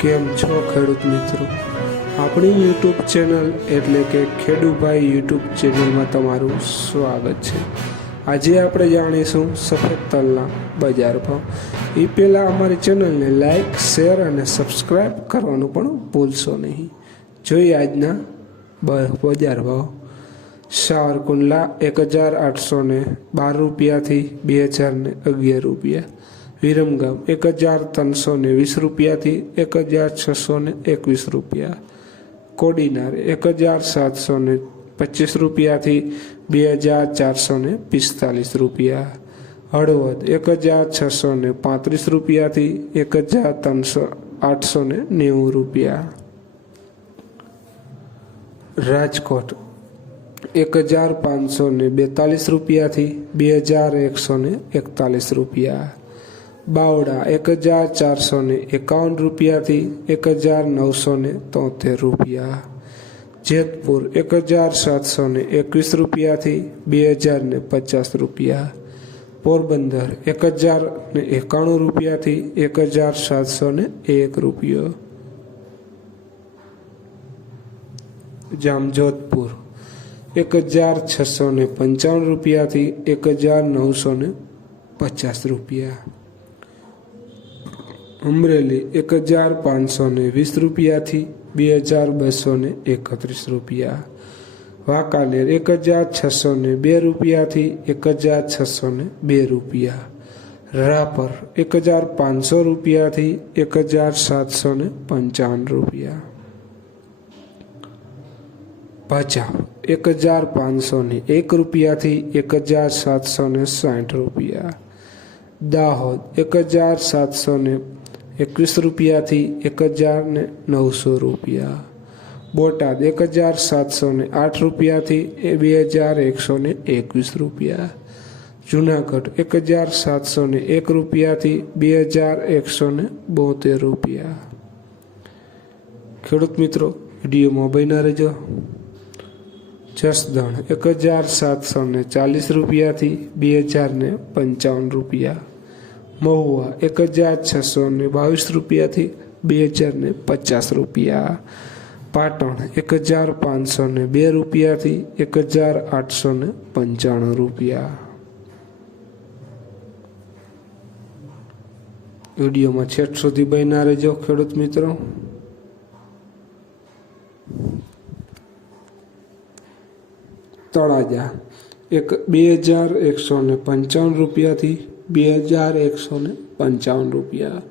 કેમ છો ખેડૂત મિત્રો? આપણી યુટ્યુબ ચેનલ એટલે કે ખેડૂભાઈ યુટ્યુબ ચેનલમાં તમારું સ્વાગત છે। આજે આપણે જાણીશું સફેદ તલના બજાર ભાવ। એ પહેલાં અમારી ચેનલને લાઈક, શેર અને સબસ્ક્રાઈબ કરવાનું પણ ભૂલશો નહીં। જોઈએ આજના બજાર ભાવ। સાવરકુંડલા 1812 રૂપિયાથી 2011 રૂપિયા। વિરમગામ 1320 રૂપિયાથી 1621 રૂપિયા। કોડીનાર 1725 રૂપિયાથી 2445 રૂપિયા। હળવદ 1635 રૂપિયાથી 1890 રૂપિયા। રાજકોટ 1542 રૂપિયાથી 2141 રૂપિયા। બાવડા 1451 રૂપિયાથી 1973 રૂપિયા। જેતપુર 1721 રૂપિયાથી 2050 રૂપિયા। પોરબંદર 1091 રૂપિયાથી 1701 રૂપિયો। જામજોધપુર 1655 રૂપિયાથી 1950 રૂપિયા। અમરેલી 1520 રૂપિયાથી 2231 રૂપિયા। વાંકાનેર 1602 રૂપિયાથી 1602 રૂપિયા। રાપર 1500 રૂપિયાથી 1755 રૂપિયા। ભચાઉ 1501 રૂપિયાથી 1760 રૂપિયા। દાહોદ 1721 રૂપિયાથી 1900 રૂપિયા। બોટાદ 1708 રૂપિયાથી 2121 રૂપિયા। જુનાગઢ 1701 રૂપિયાથી 2172 રૂપિયા। ખેડૂત મિત્રો, વિડીયોમાં બન્યા રહેજો। જસદણ 1740 રૂપિયાથી 2055 રૂપિયા। મહુવા 1622 રૂપિયાથી 2050 રૂપિયા। પાટણ 1502 રૂપિયાથી 1895 રૂપિયા। વિડીયોમાં છેક સુધી બન્યા રહેજો ખેડૂત મિત્રો। તળાજા 2155 રૂપિયાથી 2155 રૂપિયા।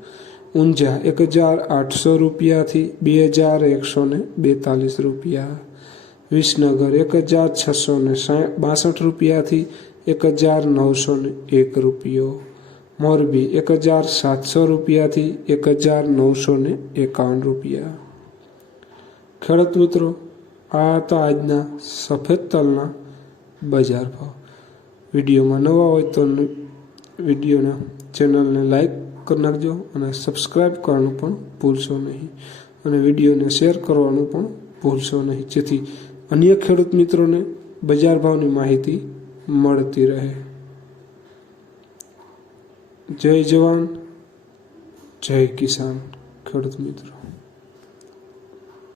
ઊંઝા 1800 રૂપિયાથી 2142 રૂપિયા। વિસનગર 1662 રૂપિયાથી 1901 રૂપિયો। મોરબી 1700 રૂપિયાથી 1951 રૂપિયા। ખેડૂત મિત્રો, આ હતા આજના સફેદ તલના બજાર ભાવ। વિડીયોમાં નવા હોય તો વિડીયોના ચેનલને લાઈક કરી નાખજો અને સબસ્ક્રાઈબ કરવાનું પણ ભૂલશો નહીં, અને વિડીયોને શેર કરવાનું પણ ભૂલશો નહીં, જેથી અન્ય ખેડૂત મિત્રોને બજાર ભાવની માહિતી મળતી રહે। જય જવાન, જય કિસાન ખેડૂત મિત્રો।